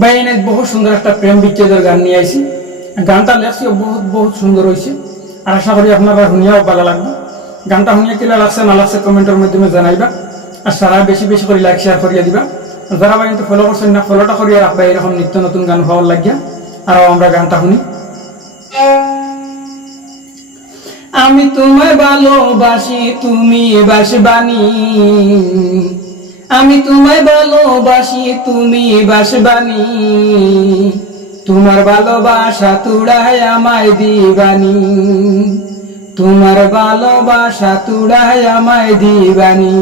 ভাই এনে বহুত সুন্দর একটা প্রেম বিচ্ছেদের গান নিয়ে আইছি। গানটা লেখছি বহুত বহুত সুন্দর হয়েছে, আর আশা করি আপনারা শুনিয়াও ভালো লাগবে। গানটা শুনিয়ে কিলা লাগছে না লাগছে কমেন্টের মাধ্যমে জানাইবা, আর সারা বেশি বেশি করে লাইক শেয়ার করিয়া দিবা। যারা ভাই কিন্তু ফলো করছেন না, ফলোটা করিয়া রাখবা এরকম নিত্য নতুন গান ভালো লাগিয়া। আর আমরা গানটা শুনি। আমি তোমায় ভালোবাসি, তুমি বাসবানি। আমি তোমায় ভালোবাসি, তুমি বাসবানি। তোমার ভালোবাসা তুড়ায় আমায় দিবানি। তোমার ভালোবাসা তুড়ায় আমায় দিবানি।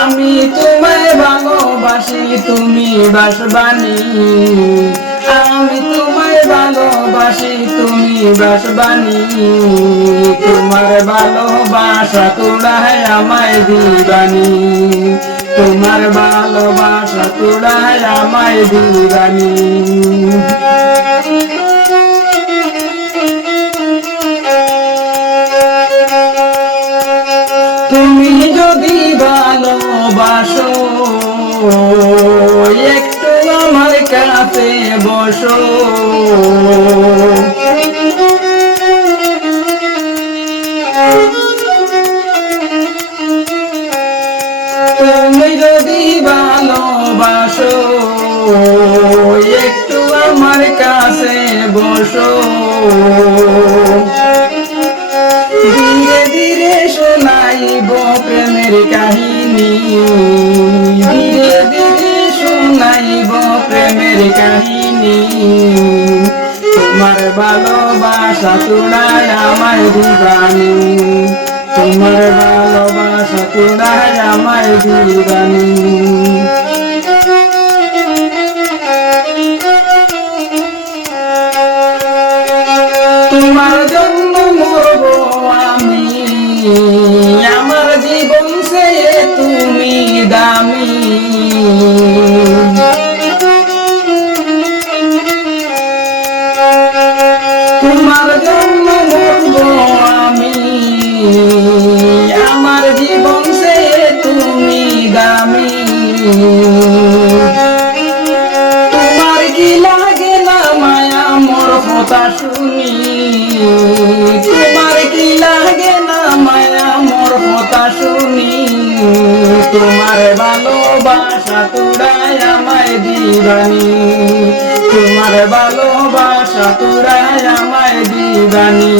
আমি তোমায় ভালোবাসি, তুমি বাসবানি। আমি তোমায় ভালোবাসি, তুমি বাসবানি। তোমার ভালোবাসা তোড়ায় আমায় দিবানি। তোমার ভালোবাসা তোড়ায় আমায় দিবানি। তুমি যদি ভালোবাসো, একটু আমার কাছে বসো। তুমি যদি ভালোবাসো, একটু আমার কাছে বসো। ধীরে ধীরে শোনাইব প্রেমের কাহিনী। ধীরে ধীরে শোনাইব প্রেমের কাহিনী। তোমার ভালোবাসা তোড়ায় আমায় দিবানি। তোমার ভালোবাসা তোড়ায় আমায় দিবানি। তোমার জন্য মরব আমি, আমার জীবন সে তুমি দামি। তোমার জন্য মরব আমি, আমার জীবন সে তুমি দামি। তোমার কি লাগে না মায়া মোর কথা শুনি। তোমার কি লাগে না মায়া মোর কথা শুনি। তোমার ভালোবাসা তোড়ায় আমায় দিবানি। তোমার ভালোবাসা তোড়ায় আমায় দিবানি।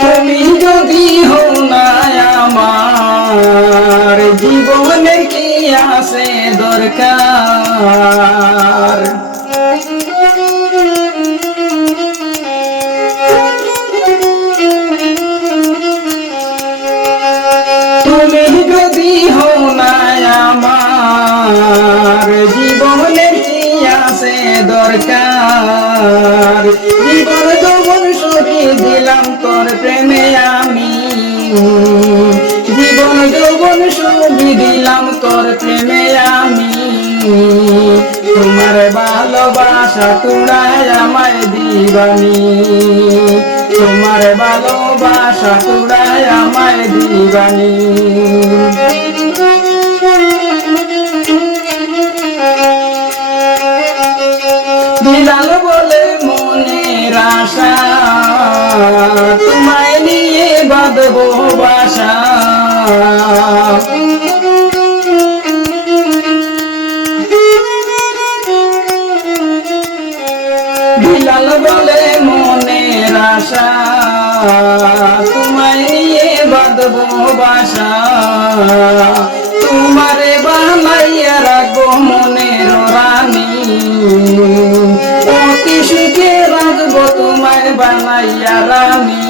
তুমি যদি হও না আমার, জীবনের কি আছে দরকার। তুমি যদি হও না আমার, জীবনের কি আছে দরকার। জীবন যৌবন সরিয়ে দিলাম তোর প্রেমে আমি। জীবন যৌবন সরিয়ে দিলাম তোর প্রেমে আমি। তোমার ভালোবাসা তোড়ায় আমায় দিবানি। তোমার ভালোবাসা তোড়ায় আমায় দিবানি। বিলাল বলে মনের আশা, তোমায় নিয়ে বাঁধবো বাসা। বিলাল বলে মনের আশা, তোমায় নিয়ে বাঁধবো বাসা। তোমারে বানাইয়া রাখবো মনের রানী। অতি সুখে রাখবো তোমায় বানাইয়া রানী।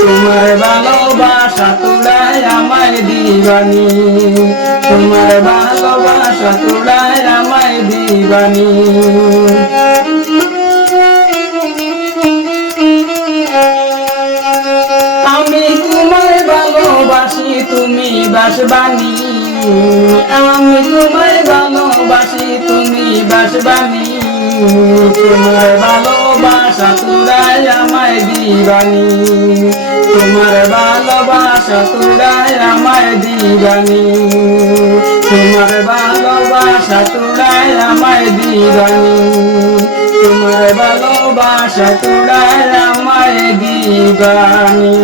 তোমার ভালোবাসা তোড়ায় আমায় দিবানি। তোমার ভালোবাসা তোড়ায় আমায় দিবানি। তুমি বাসবানি, আমি তোমায় ভালোবাসি তুমি বাসবানি, তোমার ভালোবাসা তোরাই আমায় দিবানি, তোমার ভালোবাসা তোরাই আমায় দিবানি, তোমার ভালোবাসা তোরাই আমায় দিবানি, তোমার ভালোবাসা তোরাই আমায় দিবানি।